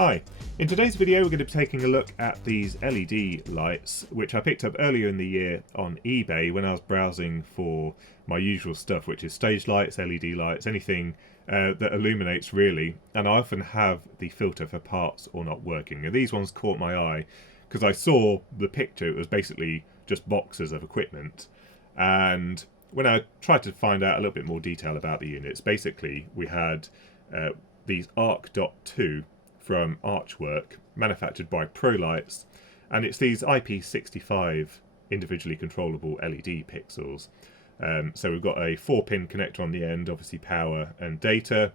Hi, in today's video we're going to be taking a look at these LED lights which I picked up earlier in the year on eBay when I was browsing for my usual stuff, which is stage lights, LED lights, anything that illuminates really, and I often have the filter for parts or not working, and these ones caught my eye because I saw the picture. It was basically just boxes of equipment, and when I tried to find out a little bit more detail about the units, basically we had these ArcDot2 from Archwork, manufactured by ProLights, and it's these IP65 individually controllable LED pixels. So we've got a 4-pin connector on the end, obviously power and data,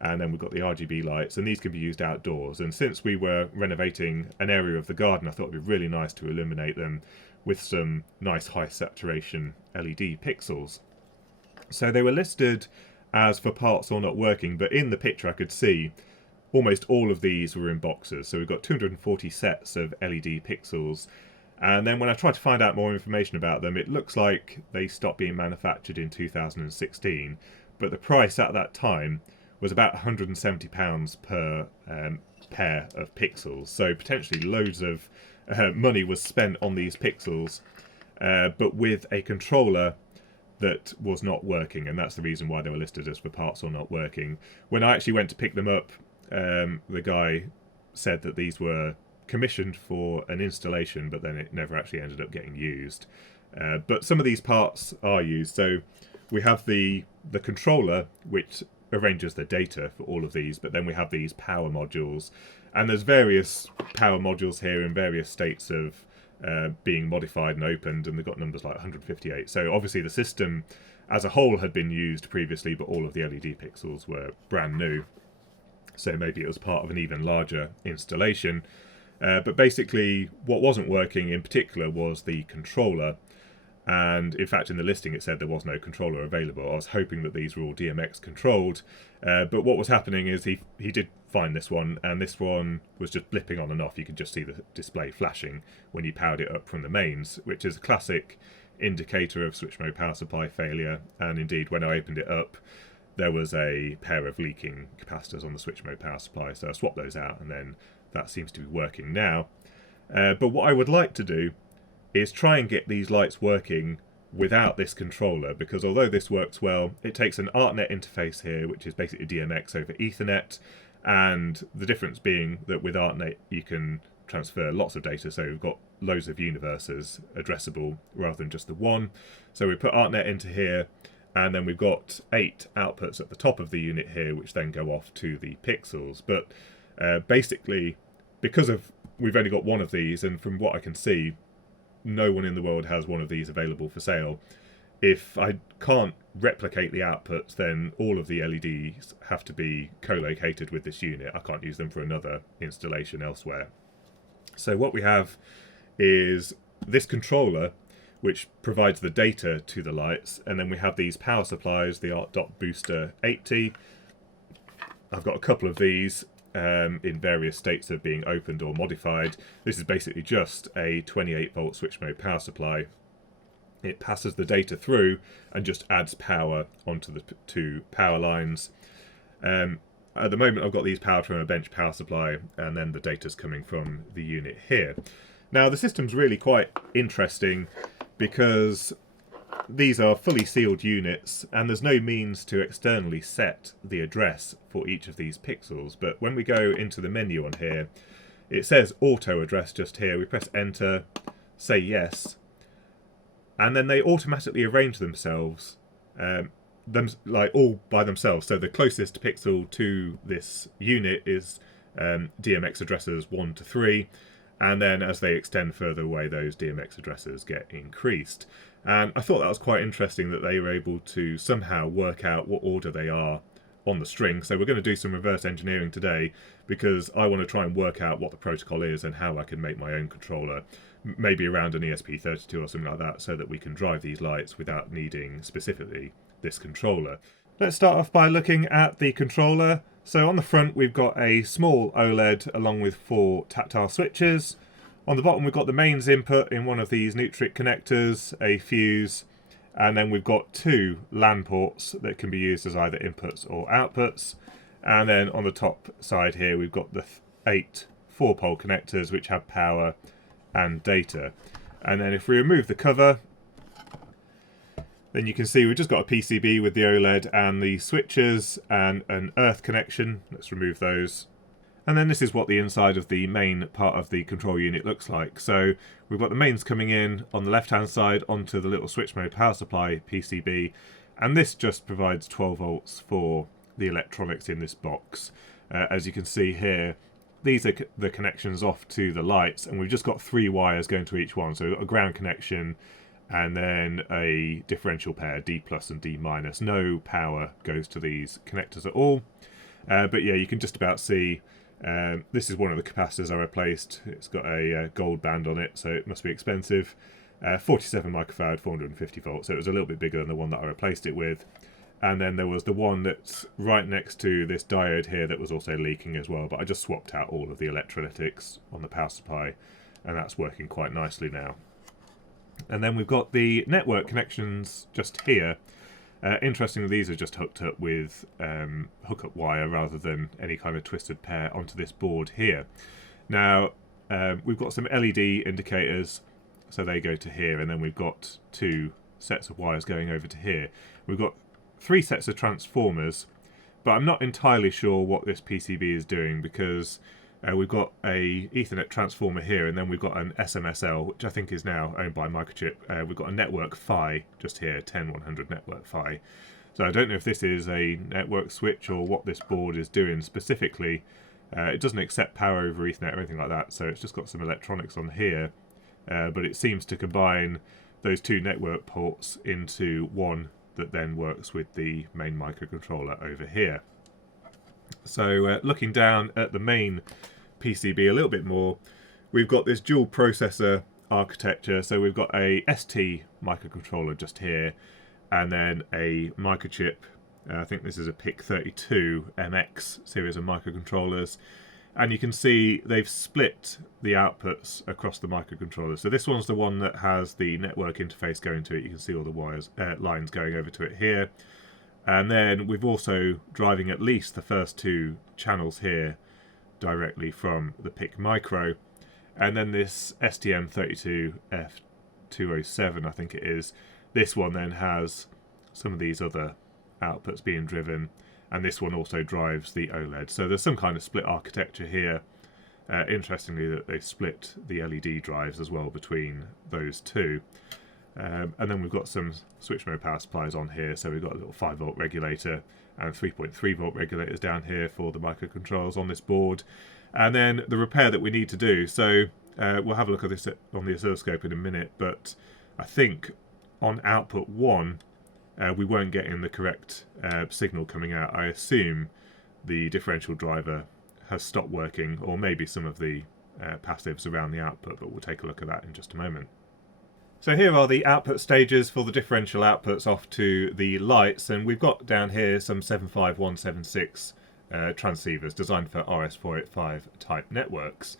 and then we've got the RGB lights, and these can be used outdoors. And since we were renovating an area of the garden, I thought it'd be really nice to illuminate them with some nice high saturation LED pixels. So they were listed as for parts or not working, but in the picture I could see almost all of these were in boxes. So we've got 240 sets of LED pixels. And then when I tried to find out more information about them, it looks like they stopped being manufactured in 2016. But the price at that time was about £170 per pair of pixels. So potentially loads of money was spent on these pixels, but with a controller that was not working. And that's the reason why they were listed as for parts or not working. When I actually went to pick them up, the guy said that these were commissioned for an installation, but then it never actually ended up getting used. But some of these parts are used. So we have the controller, which arranges the data for all of these, but then we have these power modules, and there's various power modules here in various states of being modified and opened, and they've got numbers like 158. So obviously the system as a whole had been used previously, but all of the LED pixels were brand new. So maybe it was part of an even larger installation. But basically what wasn't working in particular was the controller. And in fact in the listing it said there was no controller available. I was hoping that these were all DMX controlled. But what was happening is he did find this one, and this one was just blipping on and off. You could just see the display flashing when you powered it up from the mains, which is a classic indicator of switch mode power supply failure. And indeed when I opened it up, there was a pair of leaking capacitors on the switch mode power supply, so I swapped those out, and then that seems to be working now. But what I would like to do is try and get these lights working without this controller, because although this works well, it takes an ArtNet interface here, which is basically DMX over Ethernet, and the difference being that with ArtNet you can transfer lots of data, so we've got loads of universes addressable rather than just the one. So we put ArtNet into here, and then we've got 8 outputs at the top of the unit here, which then go off to the pixels. But basically, because we've only got one of these, and from what I can see, no one in the world has one of these available for sale. If I can't replicate the outputs, then all of the LEDs have to be co-located with this unit. I can't use them for another installation elsewhere. So what we have is this controller, which provides the data to the lights, and then we have these power supplies, the ArcDotDriver80. I've got a couple of these in various states of being opened or modified. This is basically just a 28-volt switch mode power supply. It passes the data through and just adds power onto the 2 power lines. At the moment I've got these powered from a bench power supply, and then the data's coming from the unit here. Now the system's really quite interesting, because these are fully sealed units and there's no means to externally set the address for each of these pixels. But when we go into the menu on here, it says auto address just here. We press enter, say yes, and then they automatically arrange themselves like all by themselves. So the closest pixel to this unit is DMX addresses 1 to 3. And then as they extend further away, those DMX addresses get increased. And I thought that was quite interesting that they were able to somehow work out what order they are on the string. So we're going to do some reverse engineering today, because I want to try and work out what the protocol is and how I can make my own controller, maybe around an ESP32 or something like that, so that we can drive these lights without needing specifically this controller. Let's start off by looking at the controller. So on the front we've got a small OLED along with 4 tactile switches. On the bottom we've got the mains input in one of these Nutric connectors, a fuse, and then we've got 2 LAN ports that can be used as either inputs or outputs. And then on the top side here we've got the 8 4-pole connectors which have power and data. And then if we remove the cover, then you can see we've just got a PCB with the OLED and the switches and an earth connection. Let's remove those. And then this is what the inside of the main part of the control unit looks like. So we've got the mains coming in on the left hand side onto the little switch mode power supply PCB, and this just provides 12 volts for the electronics in this box. As you can see here, these are the connections off to the lights, and we've just got 3 wires going to each one. So we've got a ground connection and then a differential pair, D plus and D minus. No power goes to these connectors at all. But yeah, you can just about see this is one of the capacitors I replaced. It's got a gold band on it, so it must be expensive. 47 microfarad, 450 volts, so it was a little bit bigger than the one that I replaced it with. And then there was the one that's right next to this diode here that was also leaking as well, but I just swapped out all of the electrolytics on the power supply, and that's working quite nicely now. And then we've got the network connections just here. Interestingly, these are just hooked up with hookup wire rather than any kind of twisted pair onto this board here. Now, we've got some LED indicators, so they go to here, and then we've got 2 sets of wires going over to here. We've got 3 sets of transformers, but I'm not entirely sure what this PCB is doing, because we've got a Ethernet transformer here, and then we've got an SMSL, which I think is now owned by Microchip. We've got a network PHY just here, 10100 network PHY. So I don't know if this is a network switch or what this board is doing specifically. It doesn't accept power over Ethernet or anything like that, so it's just got some electronics on here. But it seems to combine those 2 network ports into one that then works with the main microcontroller over here. So looking down at the main PCB a little bit more, we've got this dual processor architecture. So we've got a ST microcontroller just here, and then a Microchip, I think this is a PIC32 MX series of microcontrollers. And you can see they've split the outputs across the microcontroller. So this one's the one that has the network interface going to it. You can see all the wires, lines going over to it here. And then we've also driving at least the first 2 channels here directly from the PIC Micro. And then this STM32F207, I think it is. This one then has some of these other outputs being driven, and this one also drives the OLED. So there's some kind of split architecture here. Interestingly, that they've split the LED drives as well between those 2. And then we've got some switch mode power supplies on here. So we've got a little 5 volt regulator and 3.3 volt regulators down here for the microcontrollers on this board. And then the repair that we need to do. So we'll have a look at this on the oscilloscope in a minute, but I think on output 1, we weren't getting the correct signal coming out. I assume the differential driver has stopped working, or maybe some of the passives around the output, but we'll take a look at that in just a moment. So here are the output stages for the differential outputs off to the lights, and we've got down here some 75176 transceivers designed for RS485 type networks.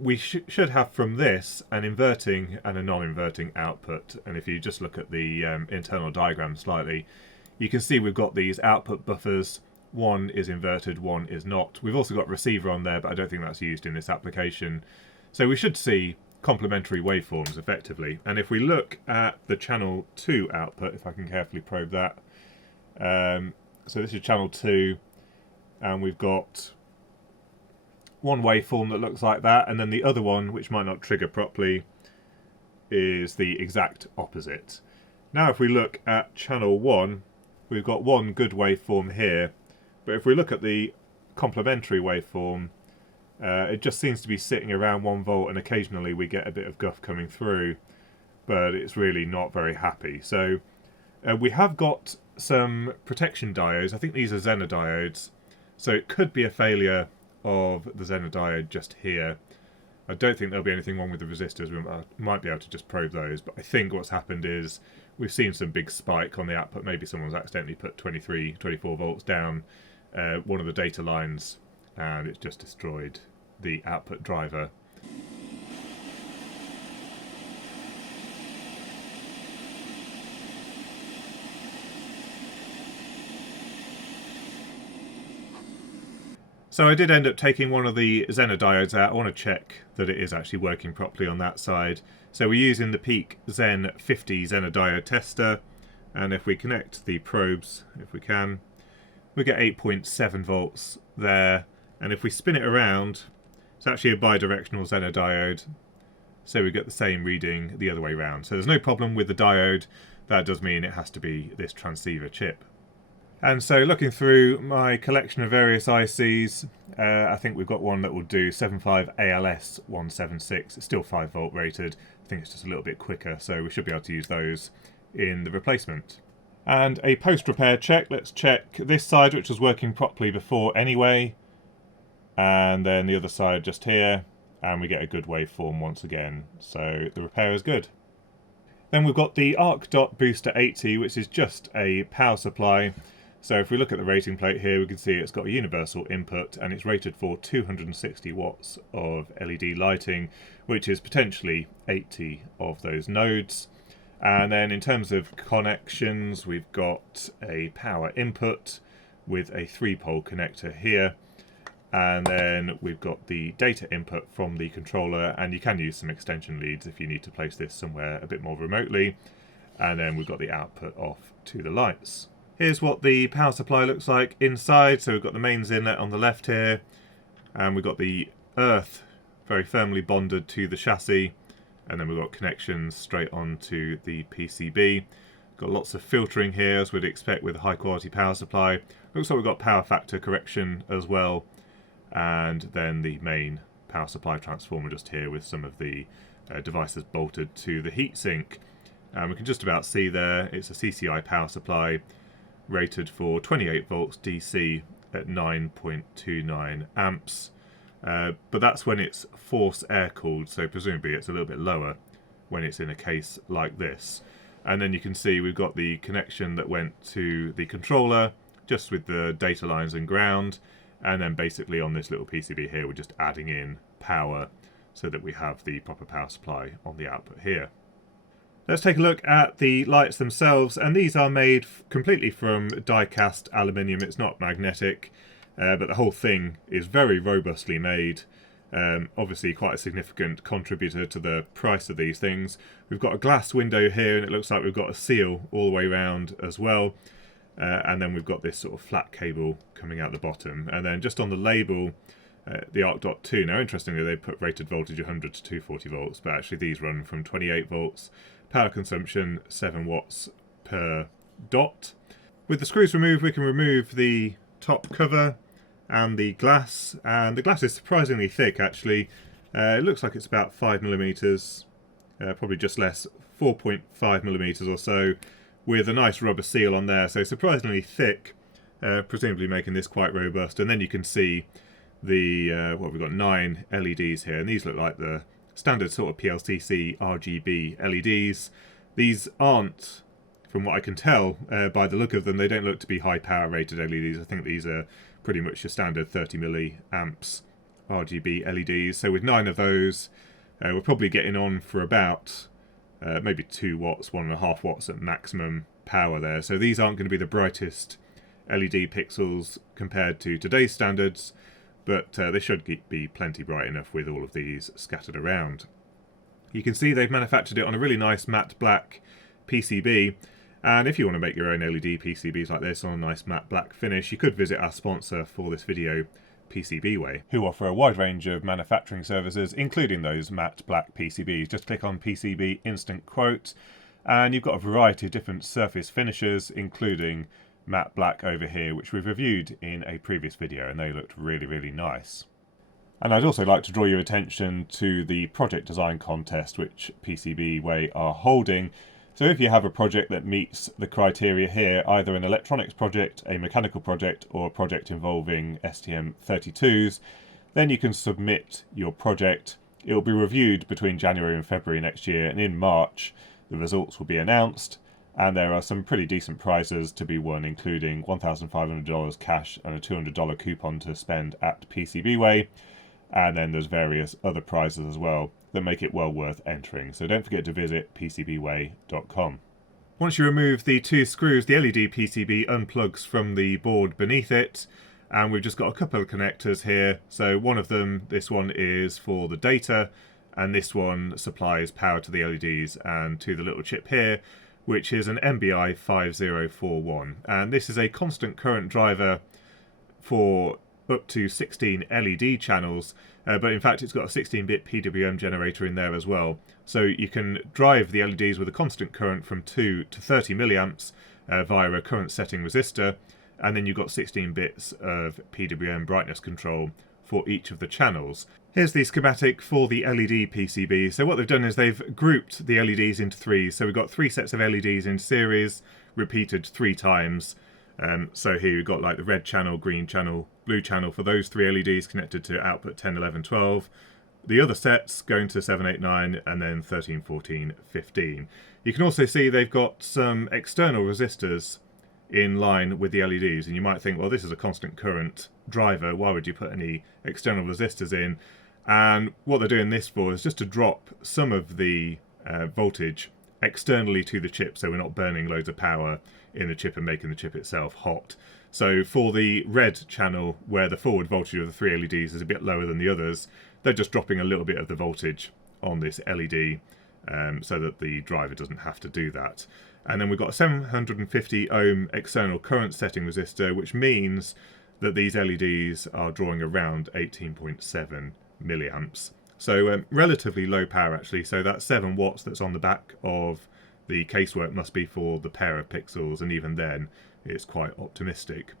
We should have from this an inverting and a non-inverting output, and if you just look at the internal diagram slightly, you can see we've got these output buffers. One is inverted, one is not. We've also got receiver on there, but I don't think that's used in this application. So we should see complementary waveforms effectively. And if we look at the channel 2 output, if I can carefully probe that, so this is channel 2, and we've got one waveform that looks like that, and then the other one, which might not trigger properly, is the exact opposite. Now if we look at channel 1, we've got one good waveform here, but if we look at the complementary waveform, it just seems to be sitting around 1 volt, and occasionally we get a bit of guff coming through, but it's really not very happy. So we have got some protection diodes. I think these are Zener diodes, so it could be a failure of the Zener diode just here. I don't think there'll be anything wrong with the resistors. We might be able to just probe those, but I think what's happened is we've seen some big spike on the output. Maybe someone's accidentally put 23, 24 volts down one of the data lines, and it's just destroyed the output driver. So I did end up taking one of the Zener diodes out. I want to check that it is actually working properly on that side. So we're using the Peak Zen 50 Zener diode tester, and if we connect the probes, if we can, we get 8.7 volts there, and if we spin it around, it's actually a bidirectional Zener diode, so we get the same reading the other way around. So there's no problem with the diode. That does mean it has to be this transceiver chip. And so looking through my collection of various ICs, I think we've got one that will do 75ALS176. It's still 5 volt rated. I think it's just a little bit quicker, so we should be able to use those in the replacement. And a post-repair check. Let's check this side, which was working properly before anyway, and then the other side just here, and we get a good waveform once again, so the repair is good. Then we've got the ArcDotBooster80, which is just a power supply. So if we look at the rating plate here, we can see it's got a universal input, and it's rated for 260 watts of LED lighting, which is potentially 80 of those nodes. And then in terms of connections, we've got a power input with a 3-pole connector here. And then we've got the data input from the controller, and you can use some extension leads if you need to place this somewhere a bit more remotely. And then we've got the output off to the lights. Here's what the power supply looks like inside. So we've got the mains inlet on the left here, and we've got the earth very firmly bonded to the chassis. And then we've got connections straight onto the PCB. Got lots of filtering here, as we'd expect with a high quality power supply. Looks like we've got power factor correction as well. And then the main power supply transformer just here with some of the devices bolted to the heatsink. And we can just about see there, it's a CCI power supply rated for 28 volts DC at 9.29 amps. But that's when it's force air cooled, so presumably it's a little bit lower when it's in a case like this. And then you can see we've got the connection that went to the controller, just with the data lines and ground, and then basically on this little PCB here we're just adding in power so that we have the proper power supply on the output here. Let's take a look at the lights themselves, and these are made completely from die-cast aluminium. It's not magnetic. But the whole thing is very robustly made. Obviously quite a significant contributor to the price of these things. We've got a glass window here, and it looks like we've got a seal all the way around as well. And then we've got this sort of flat cable coming out the bottom. And then just on the label, the ArcDot2. Now interestingly they put rated voltage 100 to 240 volts, but actually these run from 28 volts. Power consumption 7 watts per dot. With the screws removed, we can remove the top cover and the glass is surprisingly thick actually. It looks like it's about 5mm, probably just less, 4.5mm or so, with a nice rubber seal on there, so surprisingly thick, presumably making this quite robust. And then you can see the we've got 9 LEDs here, and these look like the standard sort of PLCC RGB LEDs. These aren't, from what I can tell by the look of them, they don't look to be high power rated LEDs. I think these are pretty much your standard 30 milliamps RGB LEDs. So with 9 of those, we're probably getting on for about maybe 2 watts, 1.5 watts at maximum power there. So these aren't going to be the brightest LED pixels compared to today's standards, but they should be plenty bright enough with all of these scattered around. You can see they've manufactured it on a really nice matte black PCB. And if you want to make your own LED PCBs like this on a nice matte black finish, you could visit our sponsor for this video, PCBWay, who offer a wide range of manufacturing services, including those matte black PCBs. Just click on PCB Instant Quote, and you've got a variety of different surface finishes, including matte black over here, which we've reviewed in a previous video, and they looked really, really nice. And I'd also like to draw your attention to the project design contest which PCBWay are holding. So if you have a project that meets the criteria here, either an electronics project, a mechanical project, or a project involving STM32s, then you can submit your project. It will be reviewed between January and February next year, and in March the results will be announced, and there are some pretty decent prizes to be won, including $1,500 cash and a $200 coupon to spend at PCBWay, and then there's various other prizes as well that make it well worth entering. So don't forget to visit PCBWay.com. Once you remove the 2 screws, the LED PCB unplugs from the board beneath it, and we've just got a couple of connectors here. So one of them, this one is for the data, and this one supplies power to the LEDs and to the little chip here, which is an MBI 5041. And this is a constant current driver for up to 16 LED channels, but in fact it's got a 16-bit PWM generator in there as well. So you can drive the LEDs with a constant current from 2 to 30 milliamps via a current setting resistor, and then you've got 16 bits of PWM brightness control for each of the channels. Here's the schematic for the LED PCB. So what they've done is they've grouped the LEDs into three. So we've got three sets of LEDs in series, repeated 3 times. So here you've got like the red channel, green channel, blue channel for those 3 LEDs connected to output 10, 11, 12. The other sets going to 7, 8, 9, and then 13, 14, 15. You can also see they've got some external resistors in line with the LEDs, and you might think, well, this is a constant current driver, why would you put any external resistors in? And what they're doing this for is just to drop some of the voltage externally to the chip, so we're not burning loads of power in the chip and making the chip itself hot. So for the red channel, where the forward voltage of the 3 LEDs is a bit lower than the others, they're just dropping a little bit of the voltage on this LED so that the driver doesn't have to do that. And then we've got a 750 ohm external current setting resistor, which means that these LEDs are drawing around 18.7 milliamps. So relatively low power actually, so that 7 watts that's on the back of the casework must be for the pair of pixels, and even then it's quite optimistic.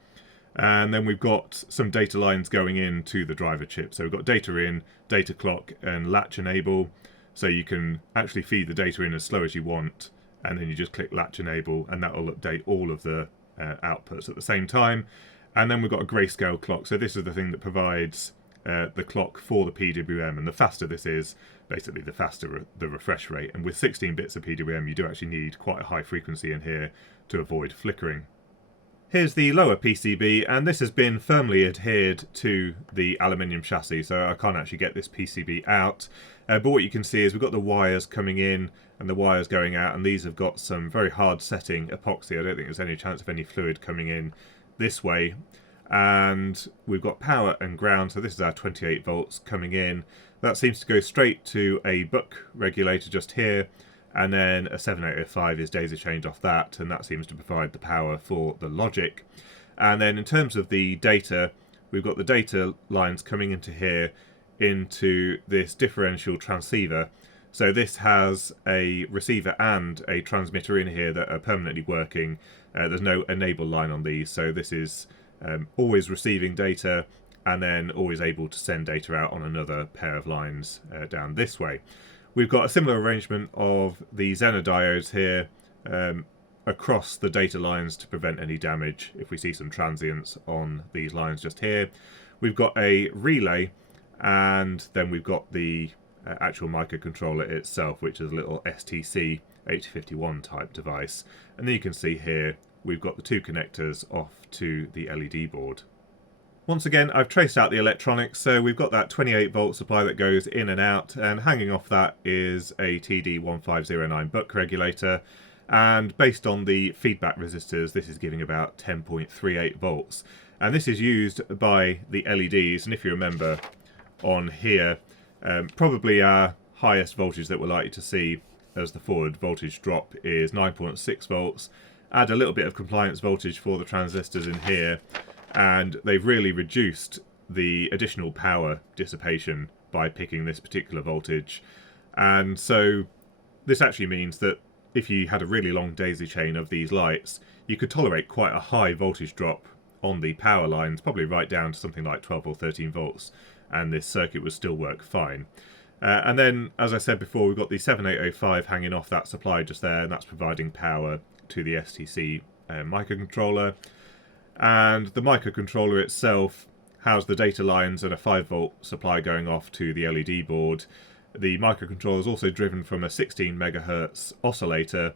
And then we've got some data lines going into the driver chip. So we've got data in, data clock, and latch enable. So you can actually feed the data in as slow as you want, and then you just click latch enable, and that will update all of the outputs at the same time. And then we've got a grayscale clock. So this is the thing that provides the clock for the PWM, and the faster this is, basically the faster the refresh rate. And with 16 bits of PWM, you do actually need quite a high frequency in here to avoid flickering. Here's the lower PCB, and this has been firmly adhered to the aluminium chassis, so I can't actually get this PCB out. But what you can see is we've got the wires coming in and the wires going out, and these have got some very hard setting epoxy. I don't think there's any chance of any fluid coming in this way. And we've got power and ground, so this is our 28 volts coming in. That seems to go straight to a buck regulator just here, and then a 7805 is daisy chained off that, and that seems to provide the power for the logic. And then in terms of the data, we've got the data lines coming into here, into this differential transceiver. So this has a receiver and a transmitter in here that are permanently working. There's no enable line on these, so this is always receiving data and then always able to send data out on another pair of lines down this way. We've got a similar arrangement of the Zener diodes here across the data lines to prevent any damage if we see some transients on these lines just here. We've got a relay, and then we've got the actual microcontroller itself, which is a little STC 8051 type device. And then you can see here we've got the 2 connectors off to the LED board. Once again, I've traced out the electronics, so we've got that 28 volt supply that goes in and out, and hanging off that is a TD1509 buck regulator, and based on the feedback resistors, this is giving about 10.38 volts. And this is used by the LEDs, and if you remember on here, probably our highest voltage that we're likely to see as the forward voltage drop is 9.6 volts. Add a little bit of compliance voltage for the transistors in here, and they've really reduced the additional power dissipation by picking this particular voltage. And so this actually means that if you had a really long daisy chain of these lights, you could tolerate quite a high voltage drop on the power lines, probably right down to something like 12 or 13 volts, and this circuit would still work fine. And then, as I said before, we've got the 7805 hanging off that supply just there, and that's providing power to the STC microcontroller. And the microcontroller itself has the data lines and a 5 volt supply going off to the LED board. The microcontroller is also driven from a 16 megahertz oscillator,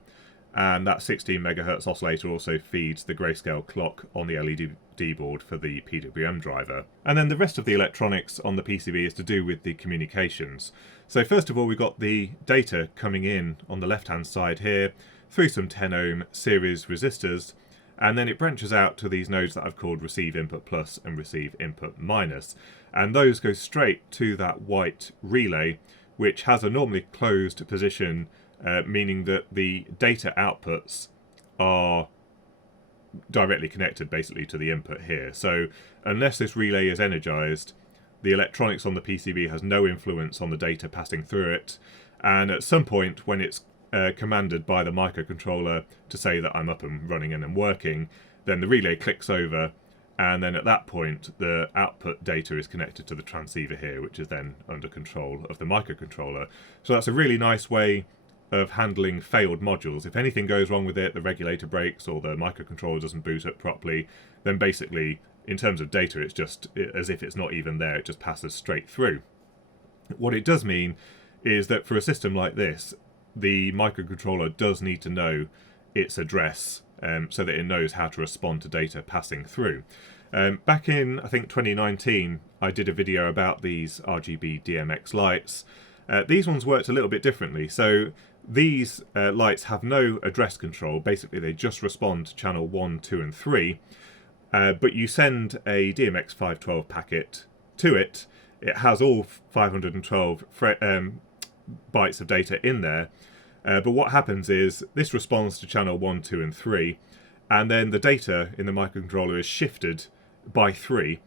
and that 16 megahertz oscillator also feeds the grayscale clock on the LED board for the PWM driver. And then the rest of the electronics on the PCB is to do with the communications. So first of all, we've got the data coming in on the left hand side here through some 10 ohm series resistors, And then it branches out to these nodes that I've called receive input plus and receive input minus. And those go straight to that white relay, which has a normally closed position, meaning that the data outputs are directly connected basically to the input here. So unless this relay is energized, the electronics on the PCB has no influence on the data passing through it. And at some point when it's commanded by the microcontroller to say that I'm up and running and I'm working, then the relay clicks over, and then at that point the output data is connected to the transceiver here, which is then under control of the microcontroller. So that's a really nice way of handling failed modules. If anything goes wrong with it, the regulator breaks or the microcontroller doesn't boot up properly, then basically in terms of data it's just as if it's not even there, it just passes straight through. What it does mean is that for a system like this, the microcontroller does need to know its address so that it knows how to respond to data passing through. Back in, I think, 2019, I did a video about these RGB DMX lights. These ones worked a little bit differently. So these lights have no address control. Basically, they just respond to channel 1, 2, and 3. But you send a DMX512 packet to it. It has all 512 bytes of data in there. But what happens is this responds to channel 1, 2, and 3. And then the data in the microcontroller is shifted by 3.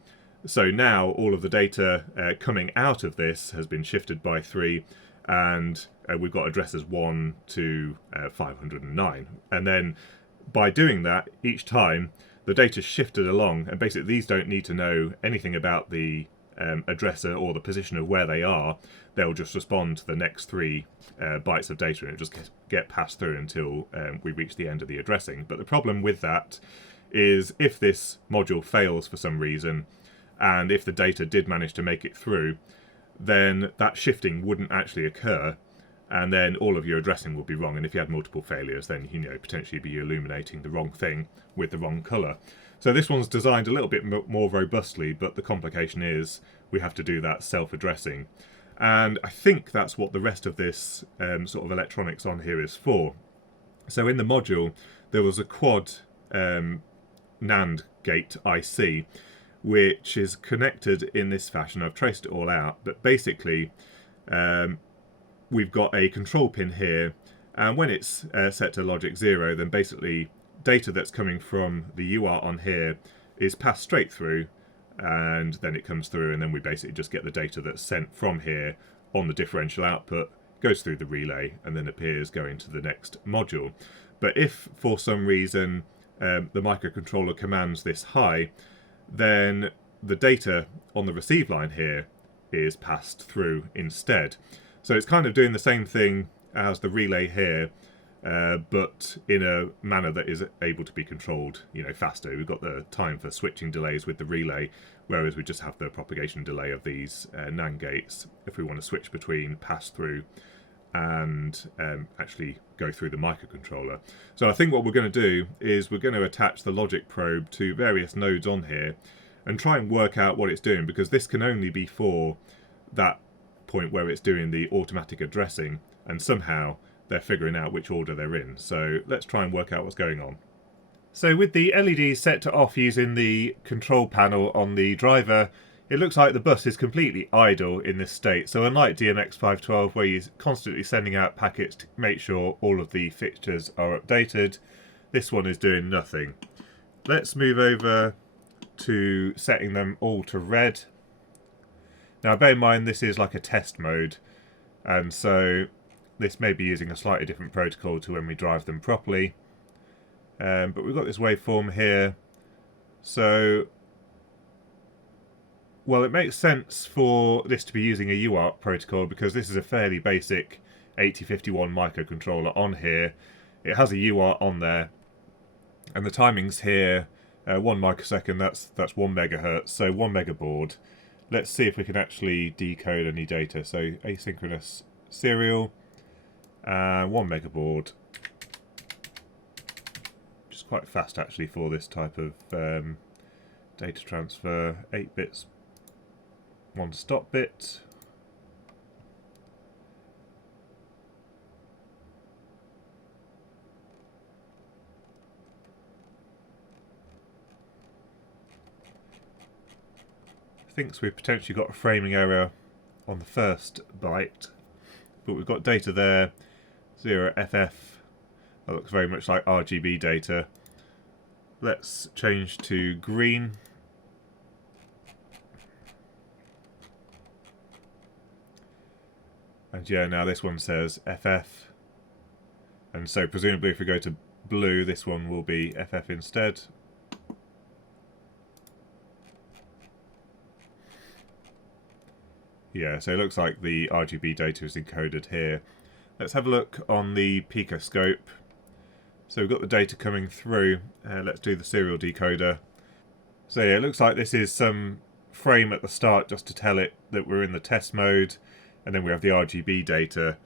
So now all of the data coming out of this has been shifted by 3, and we've got addresses 1 to 509. And then by doing that, each time the data's shifted along, and basically these don't need to know anything about the addresser or the position of where they are. They'll just respond to the next 3 bytes of data, and it just get passed through until we reach the end of the addressing. But the problem with that is if this module fails for some reason, and if the data did manage to make it through, then that shifting wouldn't actually occur, and then all of your addressing would be wrong. And if you had multiple failures, then potentially be illuminating the wrong thing with the wrong colour. So this one's designed a little bit more robustly, but the complication is we have to do that self-addressing. And I think that's what the rest of this sort of electronics on here is for. So in the module, there was a quad NAND gate IC, which is connected in this fashion. I've traced it all out, but basically we've got a control pin here, and when it's set to logic 0, then basically data that's coming from the UART on here is passed straight through, and then it comes through, and then we basically just get the data that's sent from here on the differential output, goes through the relay, and then appears going to the next module. But if for some reason the microcontroller commands this high, then the data on the receive line here is passed through instead. So it's kind of doing the same thing as the relay here, but in a manner that is able to be controlled, faster. We've got the time for switching delays with the relay, whereas we just have the propagation delay of these NAND gates if we want to switch between pass-through and actually go through the microcontroller. So I think what we're going to do is we're going to attach the logic probe to various nodes on here and try and work out what it's doing, because this can only be for that point where it's doing the automatic addressing, and somehow they're figuring out which order they're in. So let's try and work out what's going on. So with the LED set to off using the control panel on the driver, it looks like the bus is completely idle in this state. So unlike DMX512, where you're constantly sending out packets to make sure all of the fixtures are updated, this one is doing nothing. Let's move over to setting them all to red. Now bear in mind this is like a test mode, and so this may be using a slightly different protocol to when we drive them properly. But we've got this waveform here. So well, it makes sense for this to be using a UART protocol, because this is a fairly basic 8051 microcontroller on here. It has a UART on there, and the timings here, 1 microsecond, that's 1 megahertz, so 1 megabaud. Let's see if we can actually decode any data. So asynchronous serial, 1 megabaud. Which is quite fast actually for this type of data transfer. 8 bits. 1 stop bit. thinks we've potentially got a framing error on the first byte, but we've got data there, 0FF. That looks very much like RGB data. Let's change to green. And yeah, now this one says FF. And so presumably if we go to blue, this one will be FF instead. Yeah, so it looks like the RGB data is encoded here. Let's have a look on the picoscope. So we've got the data coming through. Let's do the serial decoder. So yeah, it looks like this is some frame at the start just to tell it that we're in the test mode, and then we have the RGB data.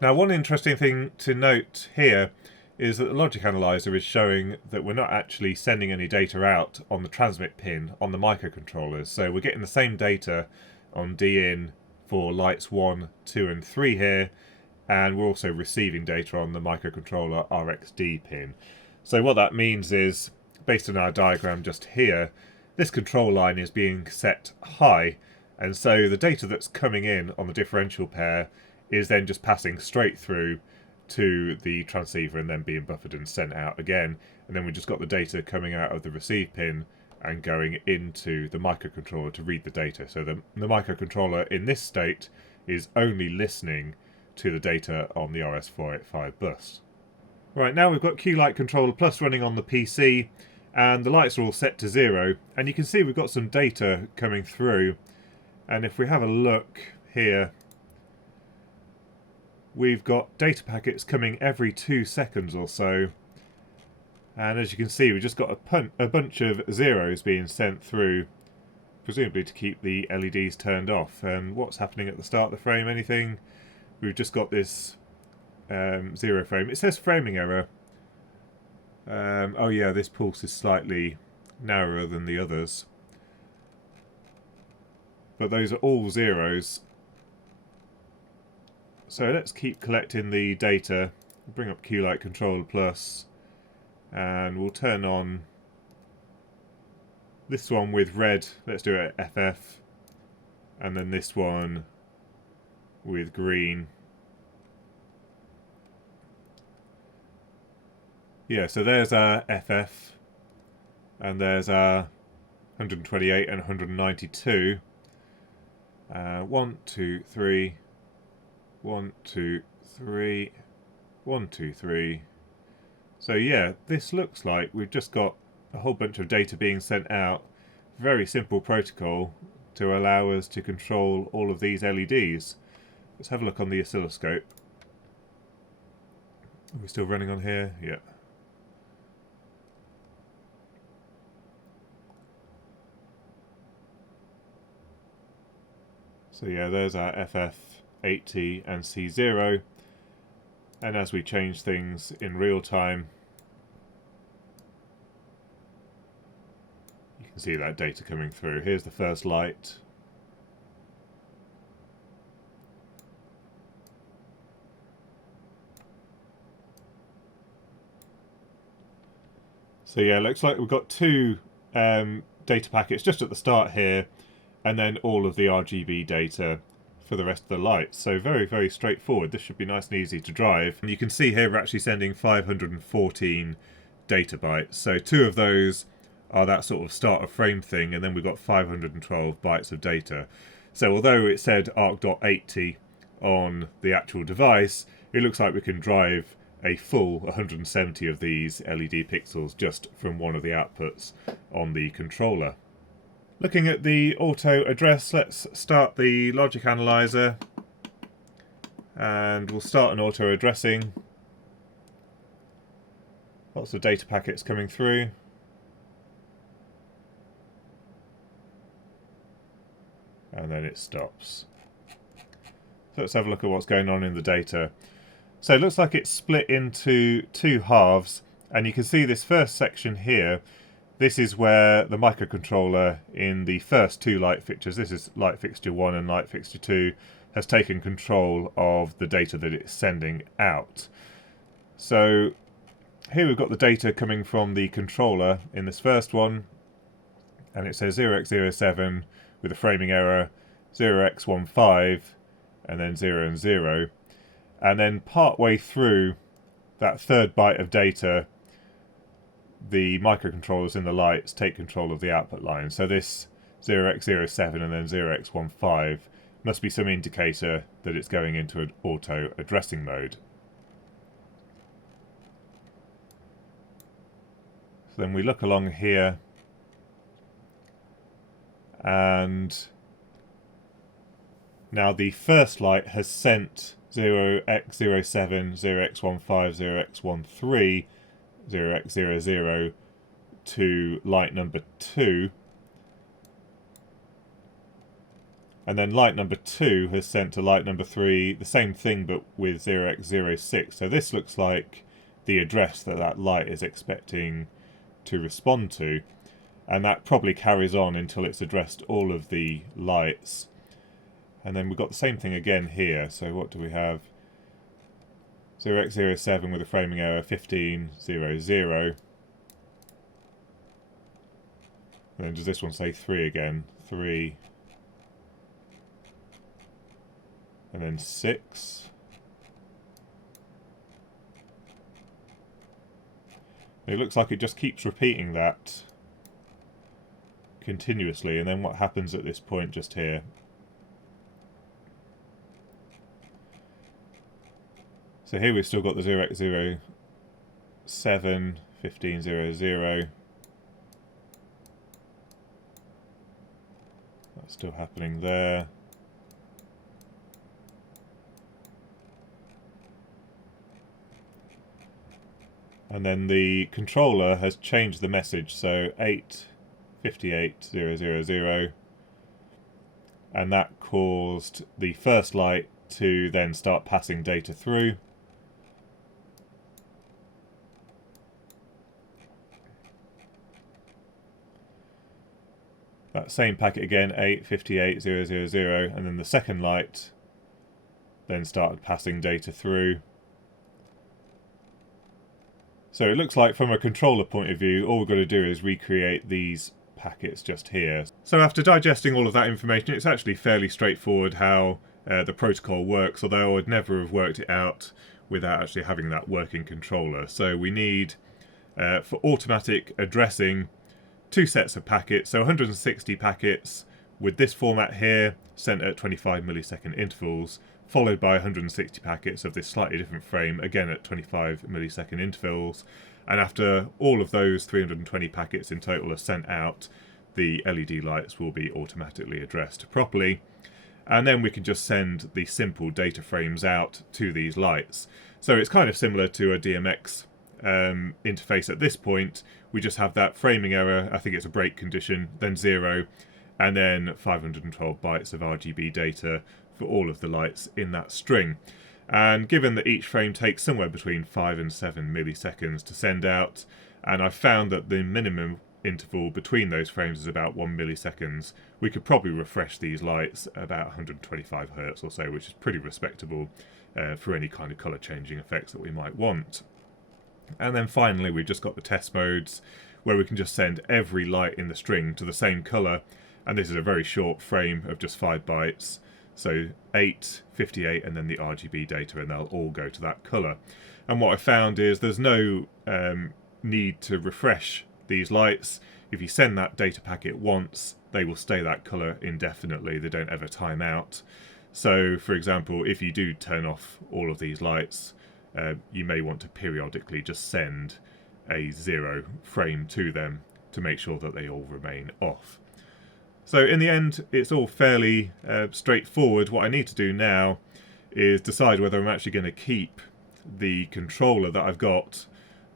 Now, one interesting thing to note here is that the logic analyzer is showing that we're not actually sending any data out on the transmit pin on the microcontrollers. So we're getting the same data on DIN for lights 1, 2 and 3 here, and we're also receiving data on the microcontroller RxD pin. So what that means is, based on our diagram just here, this control line is being set high, and so the data that's coming in on the differential pair is then just passing straight through to the transceiver and then being buffered and sent out again. And then we just got the data coming out of the receive pin and going into the microcontroller to read the data. So the microcontroller in this state is only listening to the data on the RS485 bus. Right, now we've got Q-Light Controller Plus running on the PC, and the lights are all set to 0, and you can see we've got some data coming through. And if we have a look here, we've got data packets coming every 2 seconds or so. And as you can see, we've just got a bunch of zeros being sent through, presumably to keep the LEDs turned off. And what's happening at the start of the frame? Anything? We've just got this 0 frame. It says framing error. Oh yeah, this pulse is slightly narrower than the others. But those are all zeros. So let's keep collecting the data. Bring up Q-Light Controller Plus, and we'll turn on this one with red. Let's do it at FF, and then this one with green. Yeah, so there's our FF, and there's our 128 and 192. 1, 2, 3. 1, 2, 3. 1, 2, 3. So yeah, this looks like we've just got a whole bunch of data being sent out. Very simple protocol to allow us to control all of these LEDs. Let's have a look on the oscilloscope. Are we still running on here? Yeah. So yeah, there's our FF80 and C0, and as we change things in real time, you can see that data coming through. Here's the first light. So yeah, looks like we've got 2 data packets just at the start here, and then all of the RGB data for the rest of the lights. So very, very straightforward. This should be nice and easy to drive. And you can see here we're actually sending 514 data bytes. So 2 of those are that sort of start of frame thing, and then we've got 512 bytes of data. So although it said ArcDot80 on the actual device, it looks like we can drive a full 170 of these LED pixels just from one of the outputs on the controller. Looking at the auto address, let's start the logic analyzer, and we'll start an auto addressing. Lots of data packets coming through. And then it stops. So let's have a look at what's going on in the data. So it looks like it's split into 2 halves, and you can see this first section here. This is where the microcontroller in the first 2 light fixtures, this is light fixture 1 and light fixture 2, has taken control of the data that it's sending out. So here we've got the data coming from the controller in this first one, and it says 0x07 with a framing error, 0x15, and then 0 and 0. And then part way through that third byte of data, the microcontrollers in the lights take control of the output line. So this 0x07 and then 0x15 must be some indicator that it's going into an auto addressing mode. So then we look along here, and now the first light has sent 0x07, 0x15, 0x13, 0x00 to light number 2. And then light number 2 has sent to light number 3 the same thing but with 0x06. So this looks like the address that that light is expecting to respond to. And that probably carries on until it's addressed all of the lights. And then we've got the same thing again here. So what do we have? 0x07 with a framing error 1500. And then does this one say 3 again? 3. And then 6. It looks like it just keeps repeating that continuously. And then what happens at this point just here? So here we've still got the 0x07, 1500. That's still happening there. And then the controller has changed the message, so 858000, and that caused the first light to then start passing data through. That same packet again, 858000, and then the second light then started passing data through. So it looks like from a controller point of view, all we've got to do is recreate these packets just here. So after digesting all of that information, it's actually fairly straightforward how the protocol works, although I would never have worked it out without actually having that working controller. So we need, for automatic addressing, 2 sets of packets, so 160 packets with this format here, sent at 25 millisecond intervals, followed by 160 packets of this slightly different frame, again at 25 millisecond intervals. And after all of those 320 packets in total are sent out, the LED lights will be automatically addressed properly. And then we can just send the simple data frames out to these lights. So it's kind of similar to a DMX interface at this point. We just have that framing error, I think it's a break condition, then 0, and then 512 bytes of RGB data for all of the lights in that string. And given that each frame takes somewhere between 5 and 7 milliseconds to send out, and I've found that the minimum interval between those frames is about 1 milliseconds, we could probably refresh these lights about 125 Hz or so, which is pretty respectable for any kind of colour changing effects that we might want. And then finally we've just got the test modes where we can just send every light in the string to the same colour, and this is a very short frame of just 5 bytes. So 8, 58 and then the RGB data, and they'll all go to that colour. And what I found is there's no need to refresh these lights. If you send that data packet once, they will stay that colour indefinitely. They don't ever time out. So for example, if you do turn off all of these lights, you may want to periodically just send a 0 frame to them to make sure that they all remain off. So in the end, it's all fairly straightforward. What I need to do now is decide whether I'm actually going to keep the controller that I've got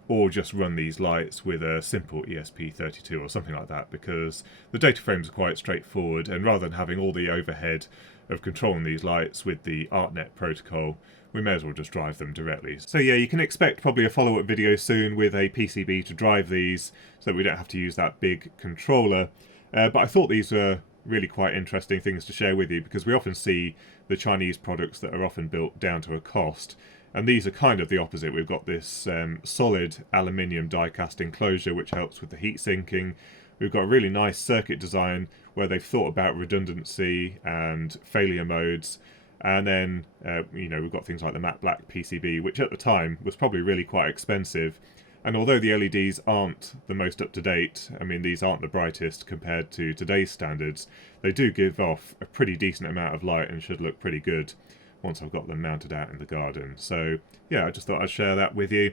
or just run these lights with a simple ESP32 or something like that, because the data frames are quite straightforward, and rather than having all the overhead of controlling these lights with the ArcNet protocol, we may as well just drive them directly. So yeah, you can expect probably a follow-up video soon with a PCB to drive these so that we don't have to use that big controller. But I thought these were really quite interesting things to share with you, because we often see the Chinese products that are often built down to a cost, and these are kind of the opposite. We've got this solid aluminium die-cast enclosure which helps with the heat sinking. we've got a really nice circuit design where they've thought about redundancy and failure modes. And then, we've got things like the matte black PCB, which at the time was probably really quite expensive. And although the LEDs aren't the most up-to-date, I mean, these aren't the brightest compared to today's standards, they do give off a pretty decent amount of light and should look pretty good once I've got them mounted out in the garden. So, yeah, I just thought I'd share that with you.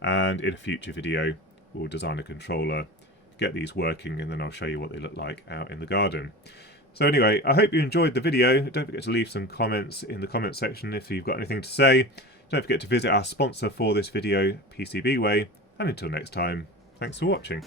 And in a future video, we'll design a controller, get these working, and then I'll show you what they look like out in the garden. So anyway, I hope you enjoyed the video. Don't forget to leave some comments in the comment section if you've got anything to say. Don't forget to visit our sponsor for this video, PCBWay. And until next time, thanks for watching.